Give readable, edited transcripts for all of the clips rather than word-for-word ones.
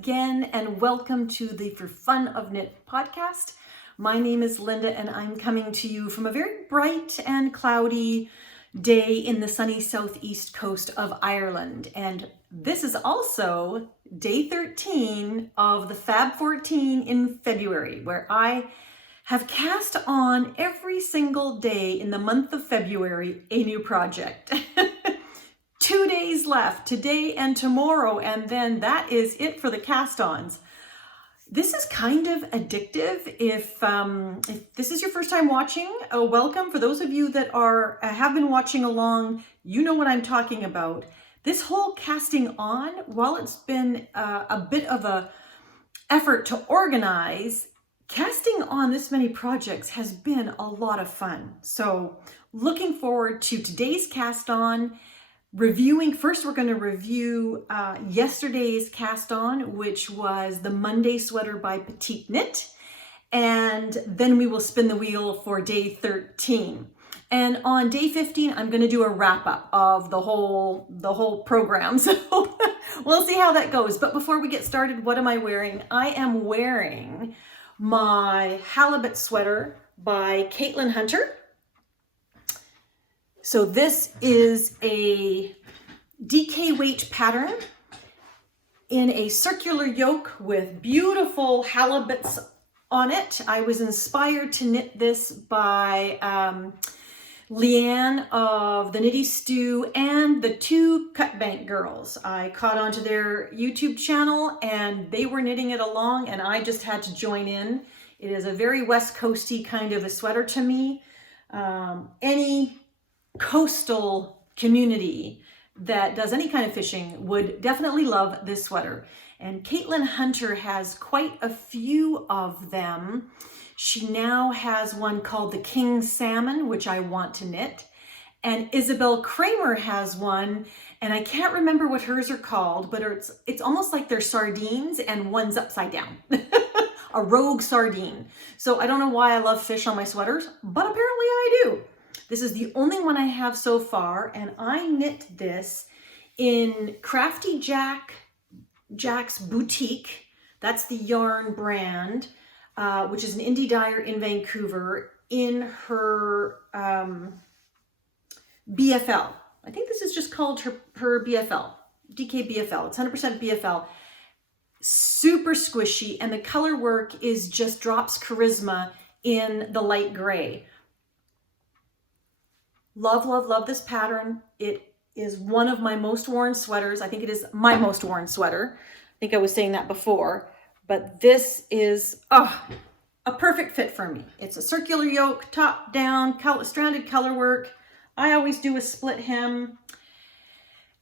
again and welcome to the For Fun of Knit podcast. My name is Linda and I'm coming to you from a very bright and cloudy day in the sunny southeast coast of Ireland. And this is also day 13 of the FAB14 in February, where I have cast on every single day in the month of February a new project. 2 days left, today and tomorrow, and then that is it for the cast-ons. This is kind of addictive. If this is your first time watching, welcome. For those of you that have been watching along, you know what I'm talking about. This whole casting on, while it's been a bit of a effort to organize, casting on this many projects has been a lot of fun. So looking forward to today's cast on. First we're going to review yesterday's cast on, which was the Monday sweater by Petite Knit, and then we will spin the wheel for day 13. And on day 15, I'm going to do a wrap up of the whole program. So we'll see how that goes. But before we get started, what am I wearing? I am wearing my halibut sweater by Caitlin Hunter. So this is a DK weight pattern in a circular yoke with beautiful halibuts on it. I was inspired to knit this by Leanne of the Knitty Stew and the two Cutbank girls. I caught onto their YouTube channel and they were knitting it along and I just had to join in. It is a very West Coasty kind of a sweater to me. Any coastal community that does any kind of fishing would definitely love this sweater. And Caitlin Hunter has quite a few of them. She now has one called the King Salmon, which I want to knit. And Isabel Kramer has one, and I can't remember what hers are called, but it's almost like they're sardines and one's upside down. A rogue sardine. So I don't know why I love fish on my sweaters, but apparently I do. This is the only one I have so far, and I knit this in Crafty Jack's Boutique. That's the yarn brand, which is an indie dyer in Vancouver, in her BFL. I think this is just called her BFL, DK BFL. It's 100% BFL. Super squishy, and the color work is just drops charisma in the light gray. Love, love, love this pattern. It is one of my most worn sweaters. I think it is my most worn sweater. I think I was saying that before, but this is a perfect fit for me. It's a circular yoke, top down, stranded color work. I always do a split hem,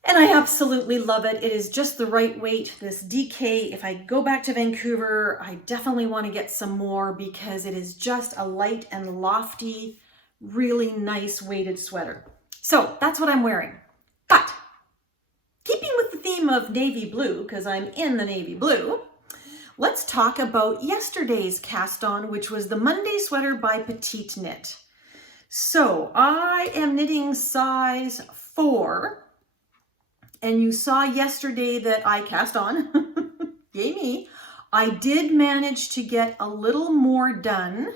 and I absolutely love it. It is just the right weight. This DK, if I go back to Vancouver, I definitely want to get some more because it is just a light and lofty, really nice weighted sweater. So that's what I'm wearing. But keeping with the theme of navy blue, because I'm in the navy blue, let's talk about yesterday's cast on, which was the Monday sweater by Petite Knit. So I am knitting size 4, and you saw yesterday that I cast on. Yay me. I did manage to get a little more done.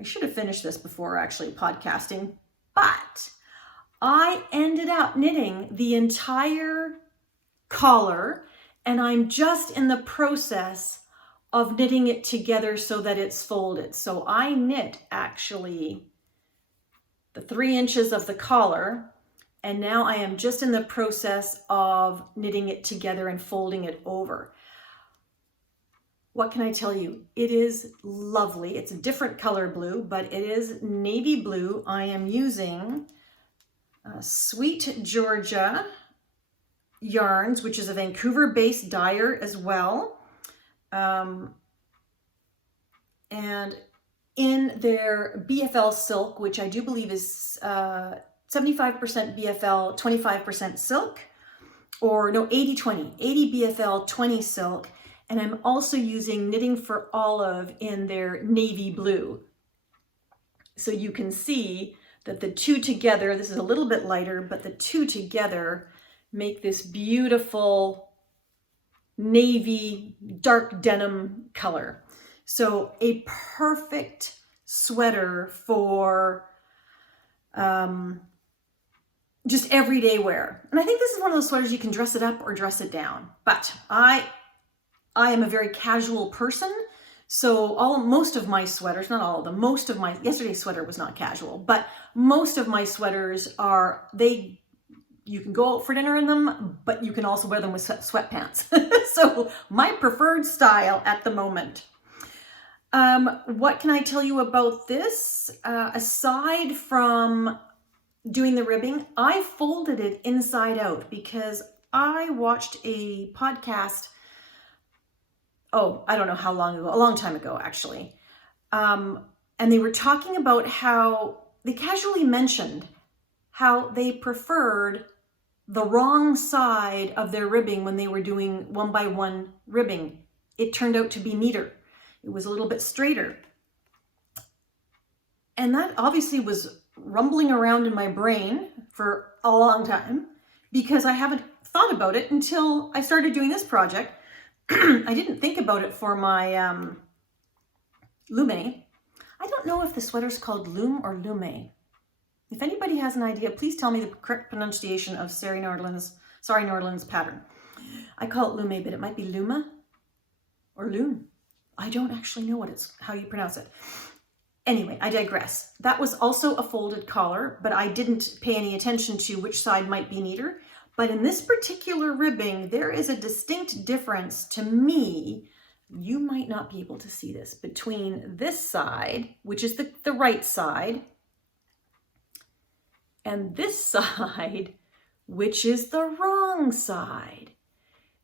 I should have finished this before actually podcasting, but I ended up knitting the entire collar, and I'm just in the process of knitting it together so that it's folded. So I knit actually the 3 inches of the collar, and now I am just in the process of knitting it together and folding it over. What can I tell you? It is lovely. It's a different color blue, but it is navy blue. I am using Sweet Georgia yarns, which is a Vancouver-based dyer as well. And in their BFL silk, which I do believe is 75% BFL, 25% silk, or no, 80-20, 80 BFL, 20 silk. And I'm also using Knitting for Olive in their navy blue. So you can see that the two together, this is a little bit lighter, but the two together make this beautiful navy, dark denim color. So a perfect sweater for just everyday wear. And I think this is one of those sweaters you can dress it up or dress it down. But I am a very casual person. So most of my sweaters, not all of them, yesterday's sweater was not casual, but most of my sweaters you can go out for dinner in them, but you can also wear them with sweatpants. So my preferred style at the moment. What can I tell you about this? Aside from doing the ribbing, I folded it inside out because I watched a podcast, I don't know how long ago, a long time ago actually. And they were talking about how they casually mentioned how they preferred the wrong side of their ribbing when they were doing 1x1 ribbing. It turned out to be neater. It was a little bit straighter. And that obviously was rumbling around in my brain for a long time because I haven't thought about it until I started doing this project. I didn't think about it for my lume. I don't know if the sweater's called loom or lume. If anybody has an idea, please tell me the correct pronunciation of Sari Nordland's pattern. I call it lume, but it might be luma or loom. I don't actually know how you pronounce it. Anyway, I digress. That was also a folded collar, but I didn't pay any attention to which side might be neater. But in this particular ribbing, there is a distinct difference to me. You might not be able to see this between this side, which is the right side, and this side, which is the wrong side.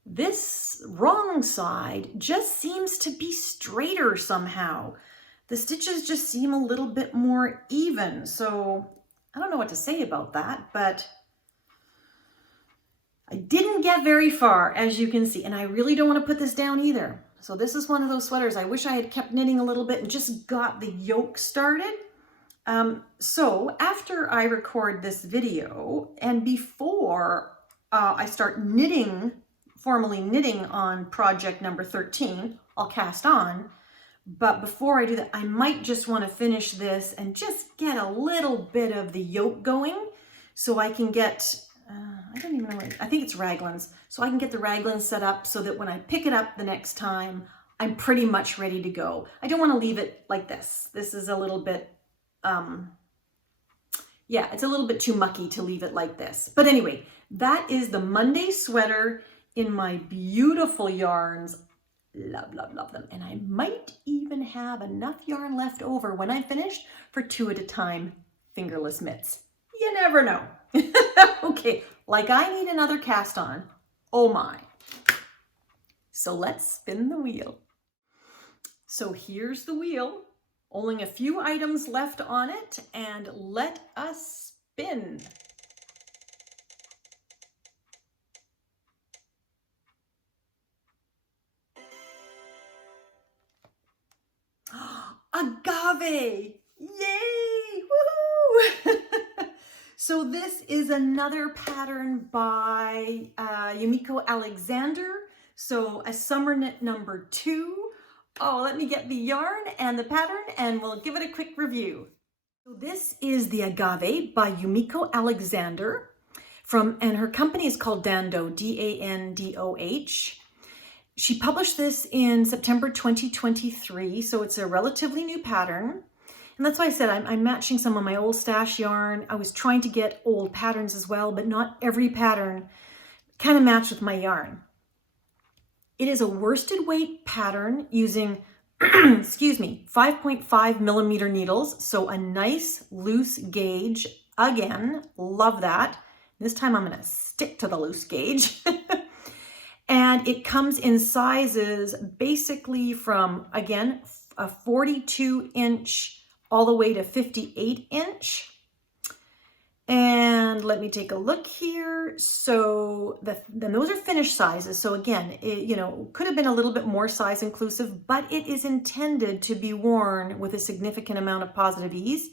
This wrong side just seems to be straighter somehow. The stitches just seem a little bit more even. So I don't know what to say about that, but I didn't get very far, as you can see, and I really don't want to put this down either. So this is one of those sweaters. I wish I had kept knitting a little bit and just got the yoke started. So after I record this video and before I start formally knitting on project number 13, I'll cast on. But before I do that, I might just want to finish this and just get a little bit of the yoke going so I can get, I don't even know, I think it's raglans. So I can get the raglans set up so that when I pick it up the next time, I'm pretty much ready to go. I don't want to leave it like this. This is a little bit, it's a little bit too mucky to leave it like this. But anyway, that is the Monday sweater in my beautiful yarns. Love, love, love them. And I might even have enough yarn left over when I'm finished for 2 at a time fingerless mitts. You never know. Okay, like I need another cast on. Oh my. So let's spin the wheel. So here's the wheel. Only a few items left on it, and let us spin. Agave! Yay! Woohoo! So this is another pattern by Yumiko Alexander. So a summer knit number 2. Oh, let me get the yarn and the pattern and we'll give it a quick review. So this is the Agave by Yumiko Alexander and her company is called Dando, D-A-N-D-O-H. She published this in September 2023, so it's a relatively new pattern. And that's why I said I'm matching some of my old stash yarn. I was trying to get old patterns as well, but not every pattern kind of matched with my yarn. It is a worsted weight pattern using, 5.5 millimeter needles. So a nice loose gauge. Again, love that. This time I'm going to stick to the loose gauge. And it comes in sizes basically from, again, a 42-inch all the way to 58-inch. And let me take a look here. So then those are finished sizes. So again, it, could have been a little bit more size inclusive, but it is intended to be worn with a significant amount of positive ease.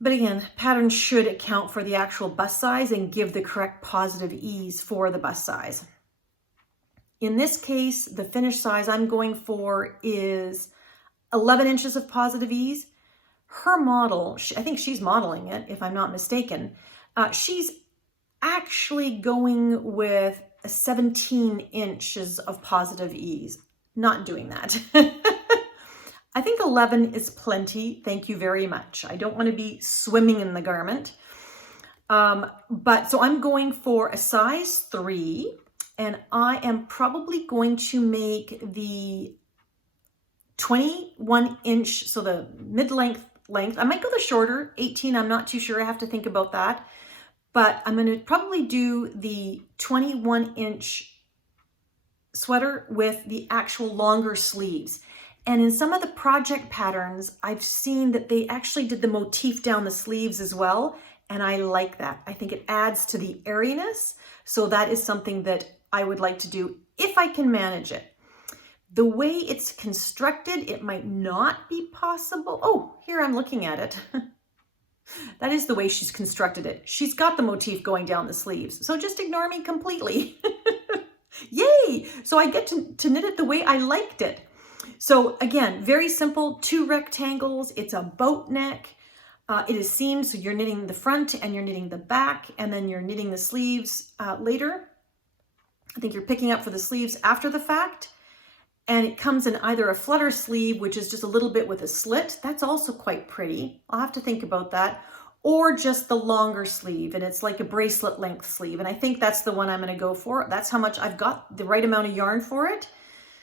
But again, patterns should account for the actual bust size and give the correct positive ease for the bust size. In this case, the finish size I'm going for is 11 inches of positive ease. Her model, I think she's modeling it, if I'm not mistaken. She's actually going with 17 inches of positive ease. Not doing that. I think 11 is plenty. Thank you very much. I don't want to be swimming in the garment. But so I'm going for a size 3, and I am probably going to make the 21 inch, so the mid-length length. I might go the shorter, 18, I'm not too sure. I have to think about that. But I'm going to probably do the 21 inch sweater with the actual longer sleeves. And in some of the project patterns, I've seen that they actually did the motif down the sleeves as well. And I like that. I think it adds to the airiness. So that is something that I would like to do if I can manage it. The way it's constructed, it might not be possible. Oh, here I'm looking at it. That is the way she's constructed it. She's got the motif going down the sleeves. So just ignore me completely. Yay! So I get to knit it the way I liked it. So again, very simple, 2 rectangles. It's a boat neck. It is seamed, so you're knitting the front and you're knitting the back, and then you're knitting the sleeves later. I think you're picking up for the sleeves after the fact. And it comes in either a flutter sleeve, which is just a little bit with a slit. That's also quite pretty. I'll have to think about that. Or just the longer sleeve, and it's like a bracelet length sleeve. And I think that's the one I'm going to go for. That's how much I've got, the right amount of yarn for it.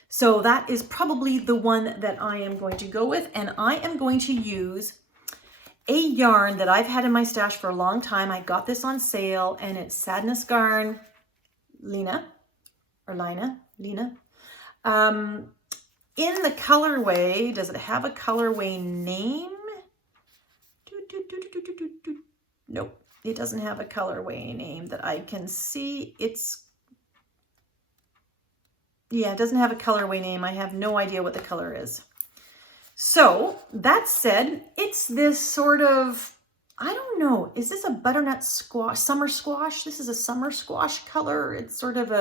So that is probably the one that I am going to go with. And I am going to use a yarn that I've had in my stash for a long time. I got this on sale, and it's Sadness Garn Lena. In the colorway, does it have a colorway name? Nope, it doesn't have a colorway name that I can see. Yeah, it doesn't have a colorway name. I have no idea what the color is. So that said, it's this sort of, I don't know, is this a butternut squash, summer squash? This is a summer squash color. It's sort of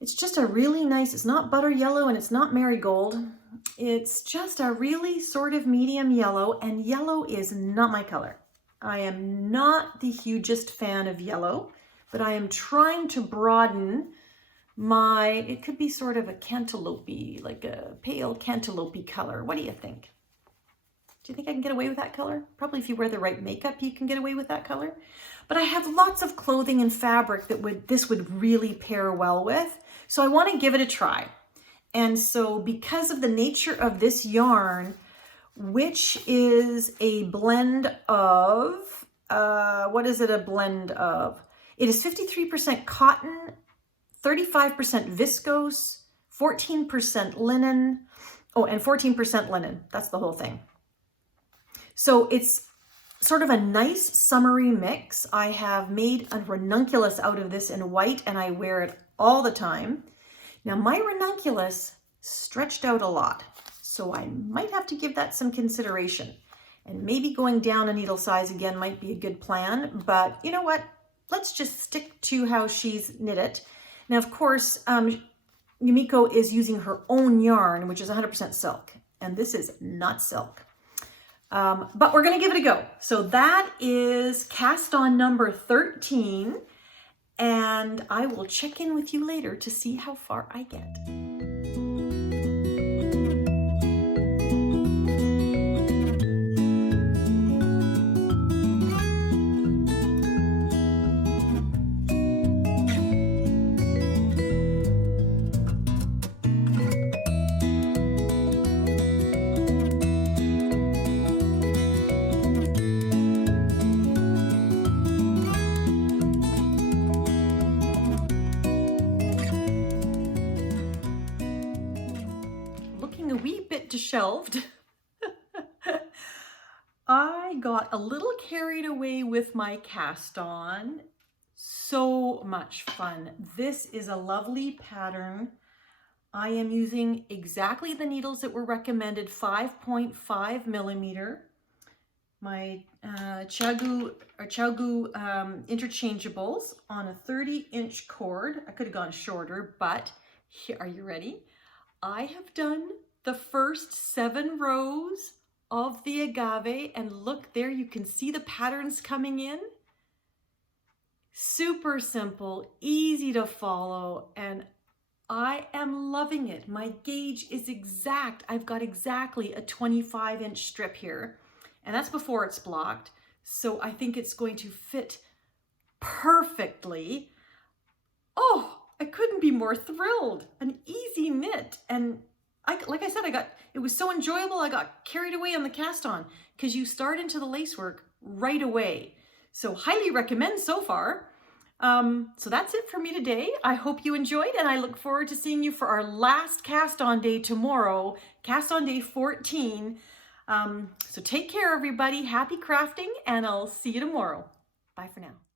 it's just a really nice, it's not butter yellow and it's not marigold. It's just a really sort of medium yellow, and yellow is not my color. I am not the hugest fan of yellow, but I am trying to broaden it could be sort of a cantaloupe, like a pale cantaloupe color. What do you think? Do you think I can get away with that color? Probably if you wear the right makeup, you can get away with that color. But I have lots of clothing and fabric that this would really pair well with. So I want to give it a try. And so because of the nature of this yarn, which is a blend of, what is it a blend of? It is 53% cotton, 35% viscose, 14% linen, and 14% linen. That's the whole thing. So it's sort of a nice summery mix. I have made a ranunculus out of this in white, and I wear it all the time. Now my ranunculus stretched out a lot, so I might have to give that some consideration. And maybe going down a needle size again might be a good plan, but you know what? Let's just stick to how she's knit it. Now, of course, Yumiko is using her own yarn, which is 100% silk, and this is not silk. But we're going to give it a go. So that is cast on number 13, and I will check in with you later to see how far I get. Shelved. I got a little carried away with my cast on. So much fun. This is a lovely pattern. I am using exactly the needles that were recommended, 5.5 millimeter. my Chagu interchangeables on a 30-inch cord. I could have gone shorter, but here, are you ready? I have done the first 7 rows of the agave, and look there, you can see the patterns coming in. Super simple, easy to follow, and I am loving it. My gauge is exact. I've got exactly a 25-inch strip here, and that's before it's blocked. So I think it's going to fit perfectly. Oh, I couldn't be more thrilled. An easy knit. And like I said, it was so enjoyable. I got carried away on the cast on because you start into the lacework right away. So highly recommend so far. So that's it for me today. I hope you enjoyed, and I look forward to seeing you for our last cast on day tomorrow, cast on day 14. So take care, everybody. Happy crafting, and I'll see you tomorrow. Bye for now.